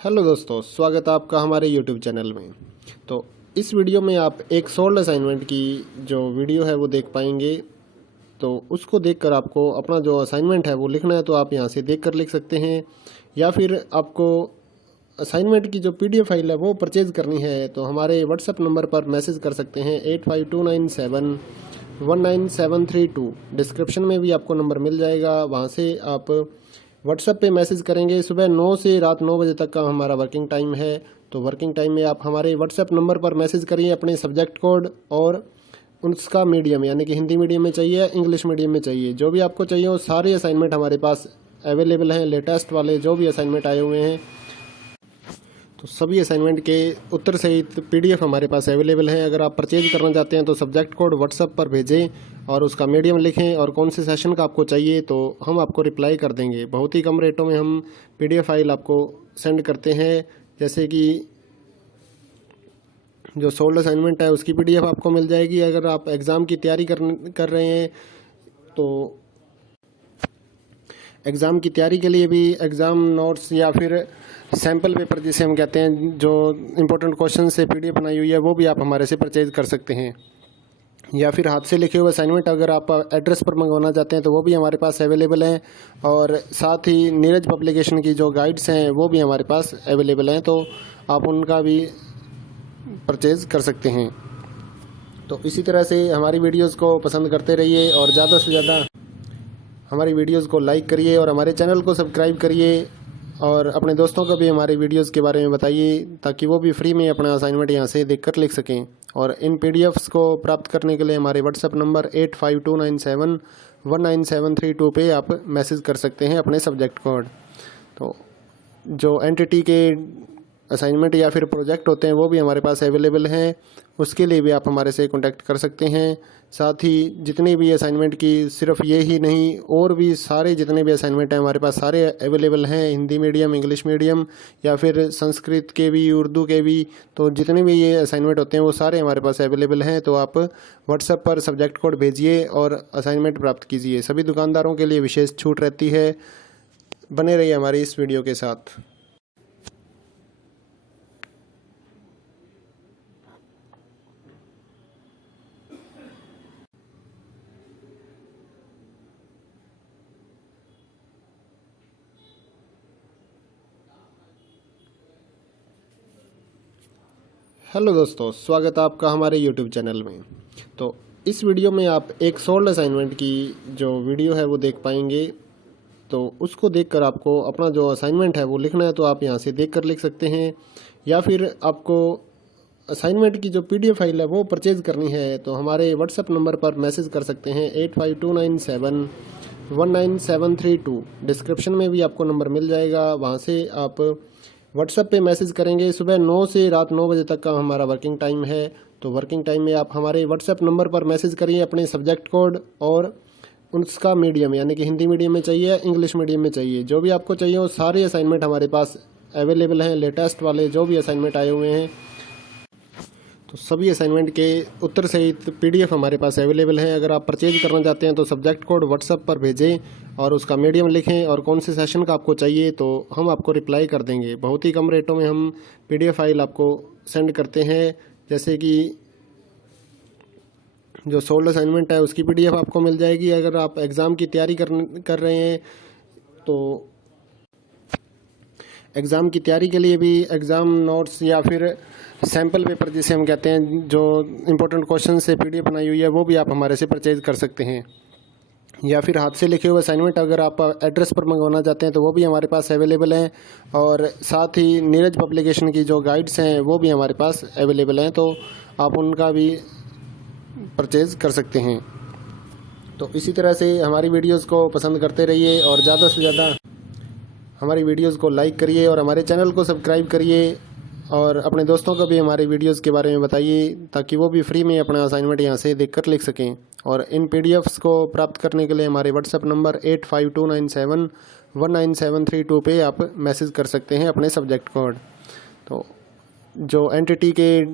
Hello दोस्तों, स्वागत है आपका हमारे यूट्यूब चैनल में। तो इस वीडियो में आप एक सोल्ड असाइनमेंट की जो वीडियो है वो देख पाएंगे। तो उसको देखकर आपको अपना जो असाइनमेंट है वो लिखना है, तो आप यहाँ से देखकर लिख सकते हैं, या फिर आपको असाइनमेंट की जो पीडीएफ फाइल है वो परचेज़ करनी है तो हमारे व्हाट्सएप नंबर पर मैसेज कर सकते हैं 8529719732। डिस्क्रिप्शन में भी आपको नंबर मिल जाएगा, वहाँ से आप व्हाट्सएप पे मैसेज करेंगे। सुबह 9 से रात 9 बजे तक का हमारा वर्किंग टाइम है। तो वर्किंग टाइम में आप हमारे व्हाट्सएप नंबर पर मैसेज करिए अपने सब्जेक्ट कोड और उसका मीडियम, यानी कि हिंदी मीडियम में चाहिए या इंग्लिश मीडियम में चाहिए, जो भी आपको चाहिए वो सारे असाइनमेंट हमारे पास अवेलेबल हैं। लेटेस्ट वाले जो भी असाइनमेंट आए हुए हैं तो सभी असाइनमेंट के उत्तर सहित पीडीएफ हमारे पास अवेलेबल हैं। अगर आप परचेज करना चाहते हैं तो सब्जेक्ट कोड व्हाट्सएप पर भेजें और उसका मीडियम लिखें और कौन से सेशन का आपको चाहिए, तो हम आपको रिप्लाई कर देंगे। बहुत ही कम रेटों में हम पीडीएफ फाइल आपको सेंड करते हैं। जैसे कि जो सोल्ड असाइनमेंट है उसकी पीडीएफ आपको मिल जाएगी। अगर आप एग्ज़ाम की तैयारी कर रहे हैं तो एग्ज़ाम की तैयारी के लिए भी एग्ज़ाम नोट्स या फिर सैम्पल पेपर जिसे हम कहते हैं, जो इम्पोर्टेंट क्वेश्चन से पीडीएफ बनाई हुई है, वो भी आप हमारे से परचेज कर सकते हैं। या फिर हाथ से लिखे हुए असाइनमेंट अगर आप एड्रेस पर मंगवाना चाहते हैं तो वो भी हमारे पास अवेलेबल हैं। और साथ ही नीरज पब्लिकेशन की जो गाइड्स हैं वो भी हमारे पास अवेलेबल हैं, तो आप उनका भी परचेज कर सकते हैं। तो इसी तरह से हमारी वीडियोज़ को पसंद करते रहिए और ज़्यादा से ज़्यादा हमारी वीडियोज़ को लाइक करिए और हमारे चैनल को सब्सक्राइब करिए और अपने दोस्तों को भी हमारे वीडियोज़ के बारे में बताइए, ताकि वो भी फ्री में अपना असाइनमेंट यहाँ से देखकर लिख सकें। और इन पीडीएफ्स को प्राप्त करने के लिए हमारे व्हाट्सएप नंबर 8529719732 पे आप मैसेज कर सकते हैं अपने सब्जेक्ट कोड। तो जो एनटीटी के असाइनमेंट या फिर प्रोजेक्ट होते हैं वो भी हमारे पास अवेलेबल हैं, उसके लिए भी आप हमारे से कांटेक्ट कर सकते हैं। साथ ही जितनी भी असाइनमेंट की, सिर्फ ये ही नहीं और भी सारे जितने भी असाइनमेंट हैं हमारे पास सारे अवेलेबल हैं, हिंदी मीडियम, इंग्लिश मीडियम या फिर संस्कृत के भी, उर्दू के भी। तो जितने भी ये असाइनमेंट होते हैं वो सारे हमारे पास अवेलेबल हैं। तो आप व्हाट्सएप पर सब्जेक्ट कोड भेजिए और असाइनमेंट प्राप्त कीजिए। सभी दुकानदारों के लिए विशेष छूट रहती है। बने रहिए हमारी इस वीडियो के साथ। हेलो दोस्तों, स्वागत है आपका हमारे यूट्यूब चैनल में। तो इस वीडियो में आप एक सोल्ड असाइनमेंट की जो वीडियो है वो देख पाएंगे। तो उसको देखकर आपको अपना जो असाइनमेंट है वो लिखना है, तो आप यहाँ से देखकर लिख सकते हैं, या फिर आपको असाइनमेंट की जो पीडीएफ फाइल है वो परचेज़ करनी है तो हमारे व्हाट्सएप नंबर पर मैसेज कर सकते हैं 8529719732। डिस्क्रिप्शन में भी आपको नंबर मिल जाएगा, वहाँ से आप व्हाट्सएप पे मैसेज करेंगे। सुबह 9 से रात 9 बजे तक का हमारा वर्किंग टाइम है। तो वर्किंग टाइम में आप हमारे व्हाट्सएप नंबर पर मैसेज करिए अपने सब्जेक्ट कोड और उसका मीडियम, यानी कि हिंदी मीडियम में चाहिए या इंग्लिश मीडियम में चाहिए, जो भी आपको चाहिए वो सारे असाइनमेंट हमारे पास अवेलेबल हैं। लेटेस्ट वाले जो भी असाइनमेंट आए हुए हैं तो सभी असाइनमेंट के उत्तर सहित पीडीएफ हमारे पास अवेलेबल हैं। अगर आप परचेज करना चाहते हैं तो सब्जेक्ट कोड व्हाट्सएप पर भेजें और उसका मीडियम लिखें और कौन से सेशन का आपको चाहिए, तो हम आपको रिप्लाई कर देंगे। बहुत ही कम रेटों में हम पीडीएफ फाइल आपको सेंड करते हैं। जैसे कि जो सोल्ड असाइनमेंट है उसकी पीडीएफ आपको मिल जाएगी। अगर आप एग्ज़ाम की तैयारी कर रहे हैं तो एग्ज़ाम की तैयारी के लिए भी एग्ज़ाम नोट्स या फिर सैम्पल पेपर जिसे हम कहते हैं, जो इम्पोर्टेंट क्वेश्चन से पीडीएफ बनाई हुई है, वो भी आप हमारे से परचेज कर सकते हैं। या फिर हाथ से लिखे हुए असाइनमेंट अगर आप एड्रेस पर मंगवाना चाहते हैं तो वो भी हमारे पास अवेलेबल हैं। और साथ ही नीरज पब्लिकेशन की जो गाइड्स हैं वो भी हमारे पास अवेलेबल हैं, तो आप उनका भी परचेज कर सकते हैं। तो इसी तरह से हमारी वीडियोज़ को पसंद करते रहिए और ज़्यादा से ज़्यादा हमारी वीडियोज़ को लाइक करिए और हमारे चैनल को सब्सक्राइब करिए और अपने दोस्तों को भी हमारे वीडियोज़ के बारे में बताइए, ताकि वो भी फ्री में अपना असाइनमेंट यहाँ से देखकर लिख सकें। और इन पीडीएफ्स को प्राप्त करने के लिए हमारे व्हाट्सएप नंबर 8529719732 पे आप मैसेज कर सकते हैं अपने सब्जेक्ट कोड। तो जो एनटीटी के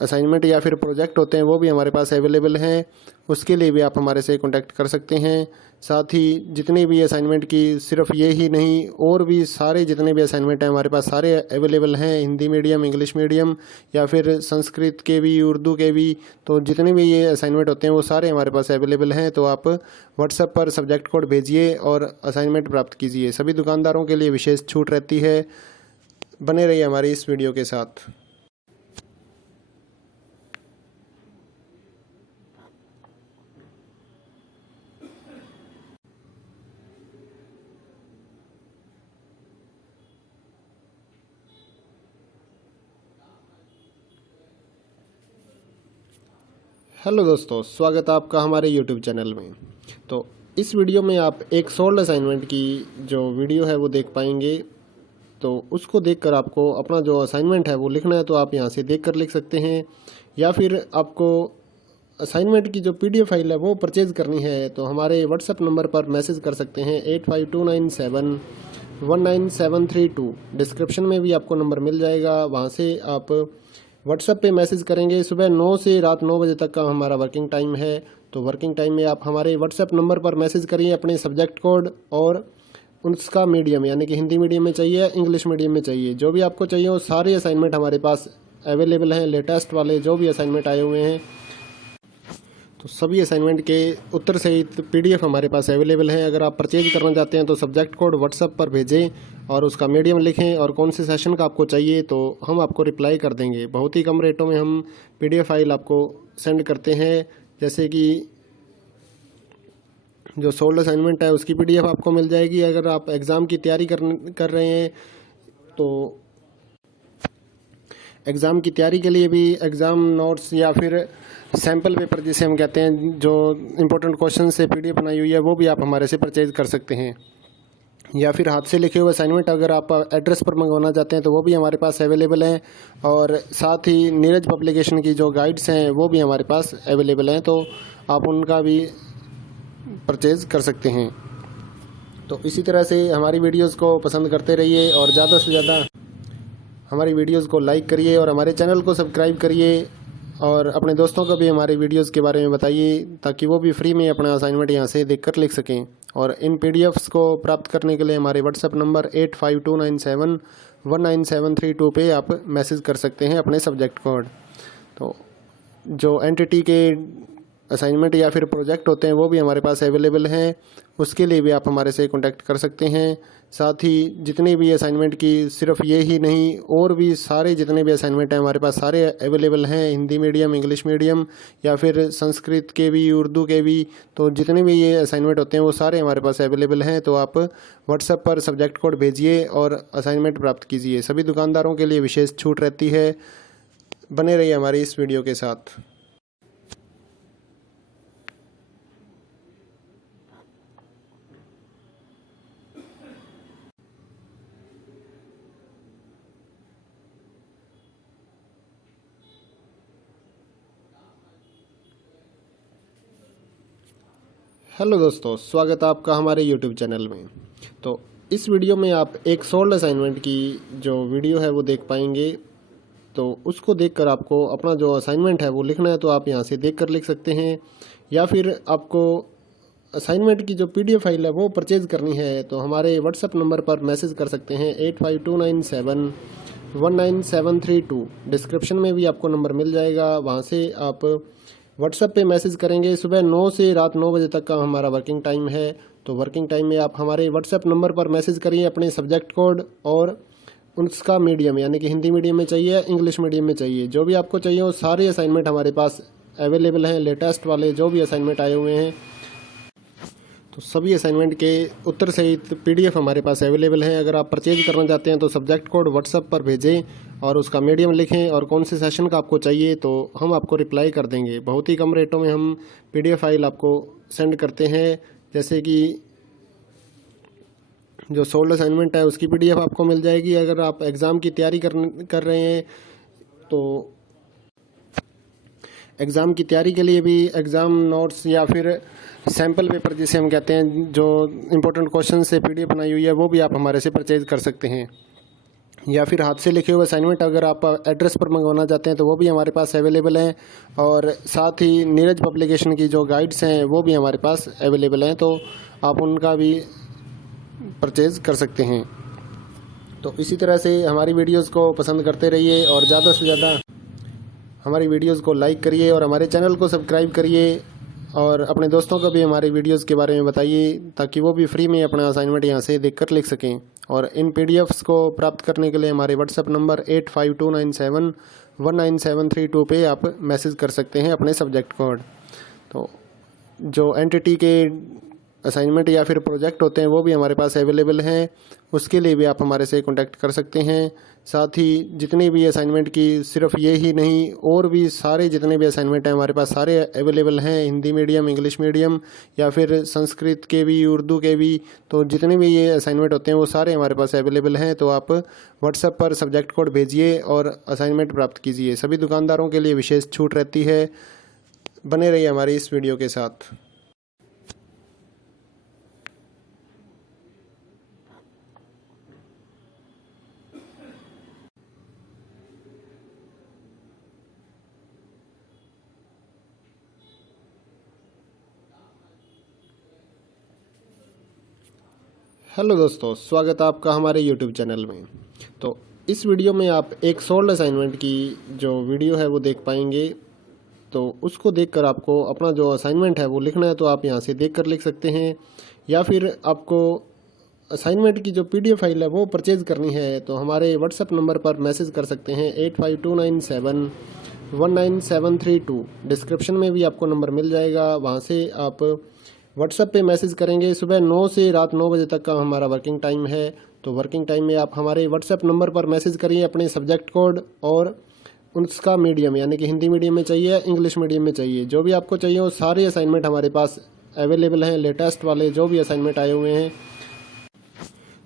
असाइनमेंट या फिर प्रोजेक्ट होते हैं वो भी हमारे पास अवेलेबल हैं, उसके लिए भी आप हमारे से कॉन्टैक्ट कर सकते हैं। साथ ही जितनी भी असाइनमेंट की सिर्फ ये ही नहीं और भी सारे जितने भी असाइनमेंट हैं हमारे पास सारे अवेलेबल हैं, हिंदी मीडियम, इंग्लिश मीडियम या फिर संस्कृत के भी, उर्दू के भी। तो जितने भी ये असाइनमेंट होते हैं वो सारे हमारे पास अवेलेबल हैं। तो आप व्हाट्सएप पर सब्जेक्ट कोड भेजिए और असाइनमेंट प्राप्त कीजिए। सभी दुकानदारों के लिए विशेष छूट रहती है। बने रहिए हमारी इस वीडियो के साथ। हेलो दोस्तों, स्वागत है आपका हमारे यूट्यूब चैनल में। तो इस वीडियो में आप एक सोल्ड असाइनमेंट की जो वीडियो है वो देख पाएंगे। तो उसको देखकर आपको अपना जो असाइनमेंट है वो लिखना है, तो आप यहाँ से देखकर लिख सकते हैं। या फिर आपको असाइनमेंट की जो PDF फाइल है वो परचेज़ करनी है तो हमारे व्हाट्सएप नंबर पर मैसेज कर सकते हैं 8529719732। डिस्क्रिप्शन में भी आपको नंबर मिल जाएगा, वहाँ से आप व्हाट्सएप पे मैसेज करेंगे। सुबह 9 से रात 9 बजे तक का हमारा वर्किंग टाइम है। तो वर्किंग टाइम में आप हमारे व्हाट्सएप नंबर पर मैसेज करिए अपने सब्जेक्ट कोड और उसका मीडियम, यानी कि हिंदी मीडियम में चाहिए, इंग्लिश मीडियम में चाहिए, जो भी आपको चाहिए वो सारे असाइनमेंट हमारे पास अवेलेबल हैं। लेटेस्ट वाले जो भी असाइनमेंट आए हुए हैं तो सभी असाइनमेंट के उत्तर सहित PDF हमारे पास अवेलेबल हैं। अगर आप परचेज करना चाहते हैं तो सब्जेक्ट कोड व्हाट्सएप पर भेजें और उसका मीडियम लिखें और कौन से सेशन का आपको चाहिए, तो हम आपको रिप्लाई कर देंगे। बहुत ही कम रेटों में हम PDF फाइल आपको सेंड करते हैं। जैसे कि जो सोल्ड असाइनमेंट है उसकी PDF आपको मिल जाएगी। अगर आप एग्ज़ाम की तैयारी कर रहे हैं तो एग्ज़ाम की तैयारी के लिए भी एग्ज़ाम नोट्स या फिर सैम्पल पेपर जिसे हम कहते हैं, जो इम्पोर्टेंट क्वेश्चन से PDF बनाई हुई है वो भी आप हमारे से परचेज कर सकते हैं। या फिर हाथ से लिखे हुए असाइनमेंट अगर आप एड्रेस पर मंगवाना चाहते हैं तो वो भी हमारे पास अवेलेबल हैं। और साथ ही नीरज पब्लिकेशन की जो गाइड्स हैं वो भी हमारे पास अवेलेबल हैं, तो आप उनका भी परचेज कर सकते हैं। तो इसी तरह से हमारी वीडियोज़ को पसंद करते रहिए और ज़्यादा से ज़्यादा हमारी वीडियोज़ को लाइक करिए और हमारे चैनल को सब्सक्राइब करिए और अपने दोस्तों को भी हमारे वीडियोज़ के बारे में बताइए ताकि वो भी फ्री में अपना असाइनमेंट यहाँ से देखकर लिख सकें। और इन PDFs को प्राप्त करने के लिए हमारे व्हाट्सएप नंबर 8529719732 पे आप मैसेज कर सकते हैं अपने सब्जेक्ट कोड। तो जो एंटिटी के असाइनमेंट या फिर प्रोजेक्ट होते हैं वो भी हमारे पास अवेलेबल हैं, उसके लिए भी आप हमारे से कॉन्टैक्ट कर सकते हैं। साथ ही जितनी भी असाइनमेंट की सिर्फ ये ही नहीं और भी सारे जितने भी असाइनमेंट हैं हमारे पास सारे अवेलेबल हैं, हिंदी मीडियम, इंग्लिश मीडियम या फिर संस्कृत के भी, उर्दू के भी। तो जितने भी ये असाइनमेंट होते हैं वो सारे हमारे पास अवेलेबल हैं। तो आप व्हाट्सएप पर सब्जेक्ट कोड भेजिए और असाइनमेंट प्राप्त कीजिए। सभी दुकानदारों के लिए विशेष छूट रहती है। बने रहिए हमारी इस वीडियो के साथ। हेलो दोस्तों, स्वागत है आपका हमारे यूट्यूब चैनल में। तो इस वीडियो में आप एक सोल्ड असाइनमेंट की जो वीडियो है वो देख पाएंगे। तो उसको देखकर आपको अपना जो असाइनमेंट है वो लिखना है, तो आप यहाँ से देखकर लिख सकते हैं। या फिर आपको असाइनमेंट की जो PDF फाइल है वो परचेज़ करनी है तो हमारे व्हाट्सएप नंबर पर मैसेज कर सकते हैं 8529719732। डिस्क्रिप्शन में भी आपको नंबर मिल जाएगा, वहाँ से आप व्हाट्सएप पे मैसेज करेंगे। सुबह 9 से रात 9 बजे तक का हमारा वर्किंग टाइम है। तो वर्किंग टाइम में आप हमारे व्हाट्सएप नंबर पर मैसेज करिए अपने सब्जेक्ट कोड और उसका मीडियम, यानी कि हिंदी मीडियम में चाहिए, इंग्लिश मीडियम में चाहिए, जो भी आपको चाहिए वो सारे असाइनमेंट हमारे पास अवेलेबल हैं। लेटेस्ट वाले जो भी असाइनमेंट आए हुए हैं तो सभी असाइनमेंट के उत्तर सहित PDF हमारे पास अवेलेबल हैं। अगर आप परचेज करना चाहते हैं तो सब्जेक्ट कोड व्हाट्सएप पर भेजें और उसका मीडियम लिखें और कौन से सेशन का आपको चाहिए, तो हम आपको रिप्लाई कर देंगे। बहुत ही कम रेटों में हम PDF फाइल आपको सेंड करते हैं। जैसे कि जो सोल्ड असाइनमेंट है उसकी PDF आपको मिल जाएगी। अगर आप एग्ज़ाम की तैयारी कर रहे हैं तो एग्ज़ाम की तैयारी के लिए भी एग्ज़ाम नोट्स या फिर सैम्पल पेपर जिसे हम कहते हैं, जो इम्पोर्टेंट क्वेश्चन से PDF बनाई हुई है वो भी आप हमारे से परचेज कर सकते हैं। या फिर हाथ से लिखे हुए असाइनमेंट अगर आप एड्रेस पर मंगवाना चाहते हैं तो वो भी हमारे पास अवेलेबल हैं। और साथ ही नीरज पब्लिकेशन की जो गाइड्स हैं वो भी हमारे पास अवेलेबल हैं, तो आप उनका भी परचेज़ कर सकते हैं। तो इसी तरह से हमारी वीडियोस को पसंद करते रहिए और ज़्यादा से ज़्यादा हमारी वीडियोस को लाइक करिए और हमारे चैनल को सब्सक्राइब करिए और अपने दोस्तों को भी हमारी वीडियोस के बारे में बताइए ताकि वो भी फ्री में अपना असाइनमेंट यहाँ से देखकर लिख सकें। और इन पीडीएफ्स को प्राप्त करने के लिए हमारे व्हाट्सएप नंबर 8529719732 पे आप मैसेज कर सकते हैं अपने सब्जेक्ट कोड। तो जो एनटीटी के असाइनमेंट या फिर प्रोजेक्ट होते हैं वो भी हमारे पास अवेलेबल हैं, उसके लिए भी आप हमारे से कांटेक्ट कर सकते हैं। साथ ही जितने भी असाइनमेंट की सिर्फ ये ही नहीं और भी सारे जितने भी असाइनमेंट हैं हमारे पास सारे अवेलेबल हैं, हिंदी मीडियम, इंग्लिश मीडियम या फिर संस्कृत के भी, उर्दू के भी। तो जितने भी ये असाइनमेंट होते हैं वो सारे हमारे पास अवेलेबल हैं। तो आप व्हाट्सएप पर सब्जेक्ट कोड भेजिए और असाइनमेंट प्राप्त कीजिए। सभी दुकानदारों के लिए विशेष छूट रहती है। बने रहिए हमारी इस वीडियो के साथ। हेलो दोस्तों, स्वागत है आपका हमारे YouTube चैनल में। तो इस वीडियो में आप एक सोल्ड असाइनमेंट की जो वीडियो है वो देख पाएंगे। तो उसको देखकर आपको अपना जो असाइनमेंट है वो लिखना है तो आप यहाँ से देखकर लिख सकते हैं, या फिर आपको असाइनमेंट की जो PDF फाइल है वो परचेज़ करनी है तो हमारे व्हाट्सएप नंबर पर मैसेज कर सकते हैं 8529719732। डिस्क्रिप्शन में भी आपको नंबर मिल जाएगा, वहाँ से आप व्हाट्सएप पे मैसेज करेंगे। सुबह 9 से रात 9 बजे तक का हमारा वर्किंग टाइम है। तो वर्किंग टाइम में आप हमारे व्हाट्सएप नंबर पर मैसेज करिए अपने सब्जेक्ट कोड और उसका मीडियम, यानी कि हिंदी मीडियम में चाहिए, इंग्लिश मीडियम में चाहिए, जो भी आपको चाहिए वो सारे असाइनमेंट हमारे पास अवेलेबल हैं। लेटेस्ट वाले जो भी असाइनमेंट आए हुए हैं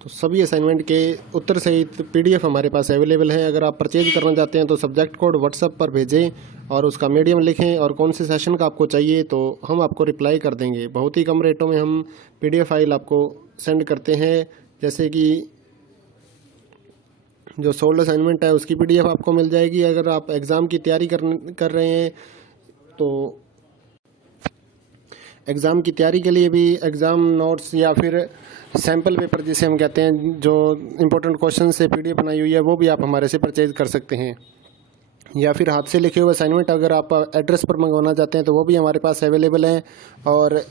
तो सभी असाइनमेंट के उत्तर सहित PDF हमारे पास अवेलेबल हैं। अगर आप परचेज करना चाहते हैं तो सब्जेक्ट कोड व्हाट्सएप पर भेजें और उसका मीडियम लिखें और कौन से सेशन का आपको चाहिए तो हम आपको रिप्लाई कर देंगे। बहुत ही कम रेटों में हम PDF फाइल आपको सेंड करते हैं। जैसे कि जो सोल्ड असाइनमेंट है उसकी PDF आपको मिल जाएगी। अगर आप एग्ज़ाम की तैयारी कर रहे हैं तो एग्ज़ाम की तैयारी के लिए भी एग्ज़ाम नोट्स या फिर सैम्पल पेपर जिसे हम कहते हैं, जो इम्पोर्टेंट क्वेश्चन से PDF बनाई हुई है वो भी आप हमारे से परचेज कर सकते हैं। या फिर हाथ से लिखे हुए असाइनमेंट अगर आप एड्रेस पर मंगवाना चाहते हैं तो वो भी हमारे पास अवेलेबल हैं। और